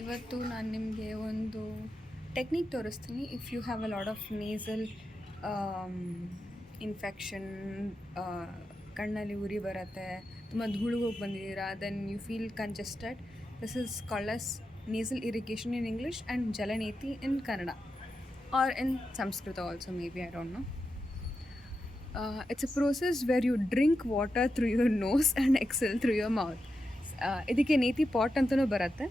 ಇವತ್ತು ನಾನು ನಿಮಗೆ ಒಂದು ಟೆಕ್ನಿಕ್ ತೋರಿಸ್ತೀನಿ. If you have a lot of nasal infection, ಕಣ್ಣಲ್ಲಿ ಉರಿ ಬರುತ್ತೆ, ತುಂಬ ಧೂಳಿಗೆ ಬಂದಿದ್ದೀರಾ, then you feel congested. This is called as nasal irrigation in English and jalneti in Kannada, or in Sanskrit also, may be, I don't know. It's a process where you drink water through your nose and exhale through your mouth. ಇದಕ್ಕೆ ನೇತಿ pot ಅಂತಲೂ ಬರುತ್ತೆ.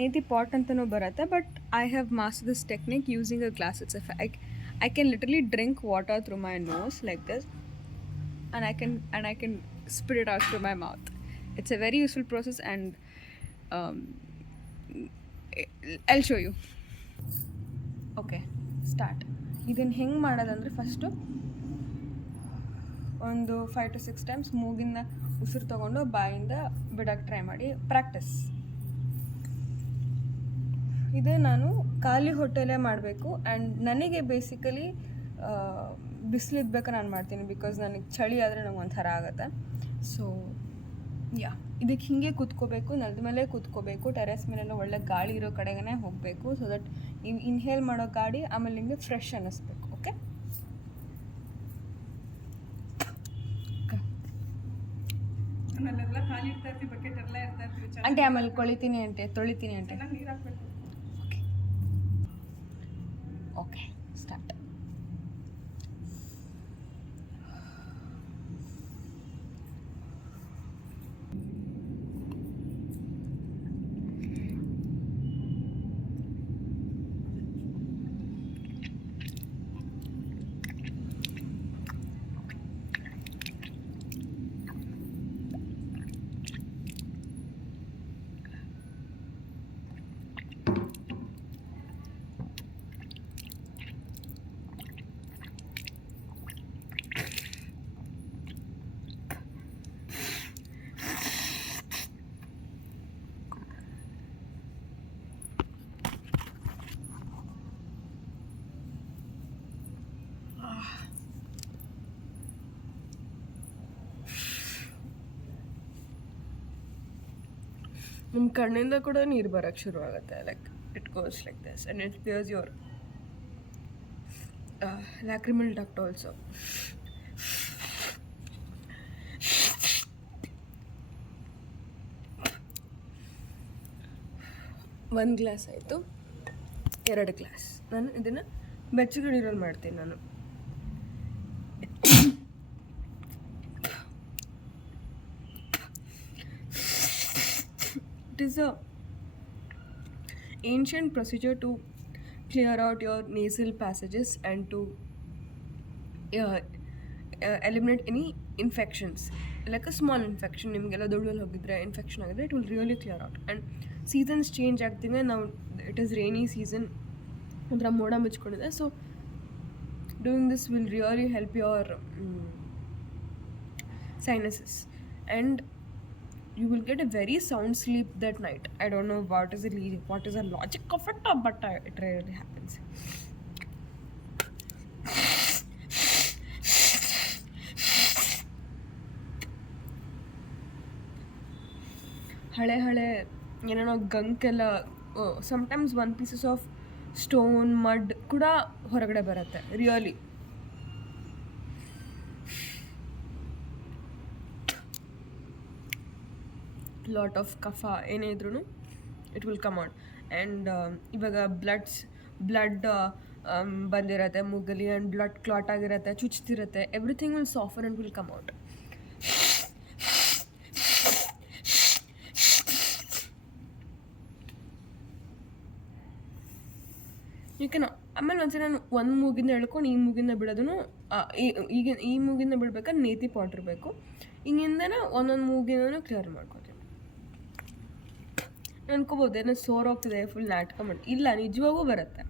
ನೇತಿ pot ಅಂತಲೂ ಬರುತ್ತೆ, but I have master this technique using a glass. It's I can literally drink water through my nose like this, and I can spit it out through my mouth. It's a very useful process, and I'll show you. Okay, start. ಇದನ್ನು ಹೆಂಗೆ ಮಾಡೋದಂದರೆ, first ಒಂದು 5 to 6 times ಮೂಗಿಂದ ಉಸಿರು ತೊಗೊಂಡು ಬಾಯಿಂದ ಬಿಡೋಕ್ಕೆ try ಮಾಡಿ. Practice. ಇದು ನಾನು ಖಾಲಿ ಹೊಟ್ಟೆಲೇ ಮಾಡಬೇಕು. ಆ್ಯಂಡ್ ನನಗೆ ಬೇಸಿಕಲಿ ಬಿಸಿಲಿದ್ಬೇಕು ನಾನು ಮಾಡ್ತೀನಿ, ಬಿಕಾಸ್ ನನಗೆ ಚಳಿ ಆದರೆ ನಂಗೆ ಒಂಥರ ಆಗುತ್ತೆ. ಸೊ ಇದಕ್ಕೆ ಹೀಗೆ ಕೂತ್ಕೋಬೇಕು, ನೆಲದ ಮೇಲೆ ಕೂತ್ಕೋಬೇಕು, ಟೆರೆಸ್ ಮೇಲೆಲ್ಲ ಒಳ್ಳೆ ಗಾಳಿ ಇರೋ ಕಡೆಗೇ ಹೋಗಬೇಕು. ಸೊ ದಟ್ ನೀವು ಇನ್ಹೇಲ್ ಮಾಡೋ ಗಾಳಿ ಆಮೇಲೆ ನಿಮಗೆ ಫ್ರೆಶ್ ಅನ್ನಿಸ್ಬೇಕು. ಓಕೆ, ಆಂಟಿ ಆಮೇಲೆ ತೊಳಿತೀನಿ ಅಂತೆ. Okay, start. ನಿಮ್ಮ ಕಣ್ಣಿಂದ ಕೂಡ ನೀರು ಬರೋಕ್ಕೆ ಶುರು ಆಗುತ್ತೆ. Like it goes like this and it clears your lacrimal duct also. ಒಂದು ಗ್ಲಾಸ್ ಆಯಿತು, 2 ಗ್ಲಾಸ್. ನಾನು ಇದನ್ನು ಬೆಚ್ಚಗೆ ನೀರಲ್ಲಿ ಮಾಡ್ತೀನಿ. ನಾನು it is a ancient procedure to clear out your nasal passages and to eliminate any infections, like a small infection. ನಿಮಗೆಲ್ಲ ಧೂಳಲ್ಲಿ ಹೋಗಿದ್ರೆ ಇನ್ಫೆಕ್ಷನ್ ಆಗಿದ್ರೆ it will really clear out. And seasons change ಆಗ್ತಿದೆ. ನಾವು it is rainy season, ಒಂಥರ ಮೋಡ ಮುಚ್ಕೊಂಡಿದೆ. So doing this will really help your sinuses, and you will get a very sound sleep that night. I don't know what is the logic of it, but it really happens. ಹಳೆ ಏನೇನೋ ಗಂಕೆಲ್ಲ sometimes 1 pieces of stone mud ಕೂಡ ಹೊರಗಡೆ ಬರುತ್ತೆ. Really lot of ಕಫ ಏನೇ ಇದ್ರೂ it will come out. And ಇವಾಗ ಬ್ಲಡ್ ಬಂದಿರುತ್ತೆ ಮೂಗಲ್ಲಿ, ಆ್ಯಂಡ್ ಬ್ಲಡ್ ಕ್ಲಾಟ್ ಆಗಿರುತ್ತೆ, ಚುಚ್ತಿರುತ್ತೆ. Everything will soften and will come out. You can ಆಮೇಲೆ ಒಂದ್ಸರಿ ನಾನು ಒಂದು ಮೂಗಿಂದ ಎಳ್ಕೊಂಡು ಈ ಮೂಗಿಂದ ಬಿಡೋದನ್ನು, ಈಗ ಈ ಮೂಗಿಂದ ಬಿಡ್ಬೇಕಾದ್ರೆ ನೇತಿ ಪಾಟ್ ಇರಬೇಕು. ಹಿಂಗಿಂದನೇ ಒಂದೊಂದು ಮೂಗಿಂದನೂ ಕ್ಲಿಯರ್ ಮಾಡ್ಕೊತೀನಿ. ಅನ್ಕೋಬೋದು ಏನೋ ಸೋರೋಗ್ತಿದೆ, ಫುಲ್ ನಾಟಕ ಮಾಡಿ. ಇಲ್ಲ, ನಿಜವಾಗೂ ಬರುತ್ತೆ.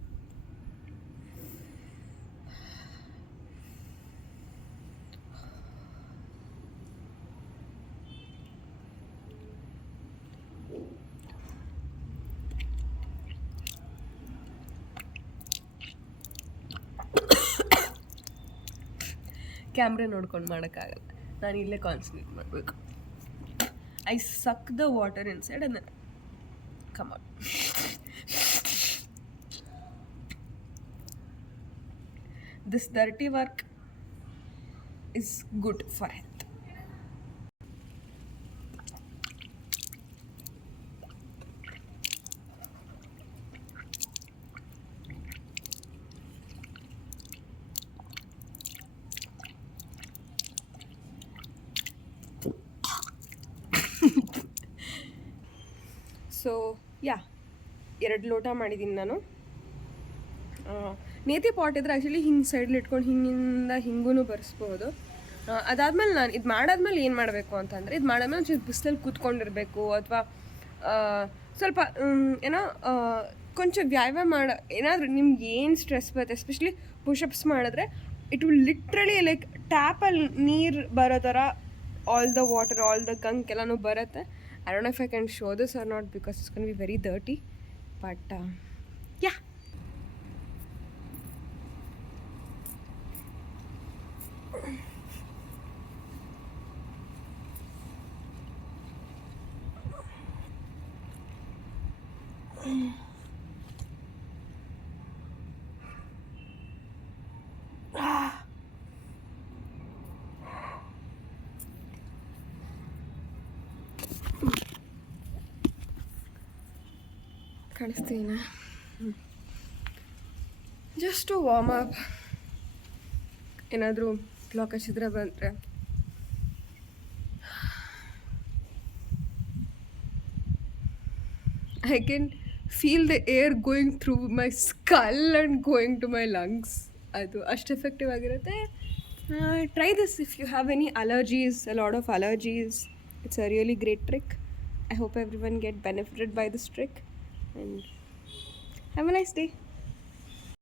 ಕ್ಯಾಮ್ರಾ ನೋಡ್ಕೊಂಡು ಮಾಡೋಕ್ಕಾಗಲ್ಲ, ನಾನು ಇಲ್ಲೇ ಕಾನ್ಸಂಟ್ರೇಟ್ ಮಾಡಬೇಕು. I suck the water inside and then come out. This dirty work is good for health. So yeah 2 ಲೋಟ ಮಾಡಿದ್ದೀನಿ ನಾನು. ನೇತಿ ಪಾಟ್ ಇದ್ರೆ ಆ್ಯಕ್ಚುಲಿ ಹಿಂಗೆ ಸೈಡ್ಲಿ ಇಟ್ಕೊಂಡು ಹಿಂಗಿಂದ ಹಿಂಗೂ ಬರ್ಸ್ಬೋದು. ಅದಾದಮೇಲೆ ನಾನು ಇದು ಮಾಡಾದ್ಮೇಲೆ ಏನು ಮಾಡಬೇಕು ಅಂತಂದರೆ, ಇದು ಮಾಡಾದ್ಮೇಲೆ ಒಂಚೂರು ಬಿಸಿಲಲ್ಲಿ ಕೂತ್ಕೊಂಡಿರಬೇಕು, ಅಥವಾ ಸ್ವಲ್ಪ ಏನೋ ಕೊಂಚ ವ್ಯಾಯಾಮ ಏನಾದರೂ ನಿಮ್ಗೆ ಏನು ಸ್ಟ್ರೆಸ್ ಬರುತ್ತೆ, ಎಸ್ಪೆಷಲಿ ಪುಷಪ್ಸ್ ಮಾಡಿದ್ರೆ ಇಟ್ ವಿಲ್ ಲಿಟ್ರಲಿ ಲೈಕ್ ಟ್ಯಾಪಲ್ಲಿ ನೀರು ಬರೋ ಥರ all the water, all the gunk ಎಲ್ಲನೂ ಬರುತ್ತೆ. I don't know if I can show this or not because it's going to be very dirty, but yeah. ಕಾಣಿಸ್ತೀನ just to warm up. ಏನಾದರೂ block ಹಚ್ಚಿದ್ರೆ ಬಂದರೆ I can feel the air going through my skull and going to my lungs. ಅದು ಅಷ್ಟು effective ಆಗಿರುತ್ತೆ. Try this if you have any allergies, a lot of allergies. It's a really great trick. I hope everyone get benefited by this trick and have a nice day.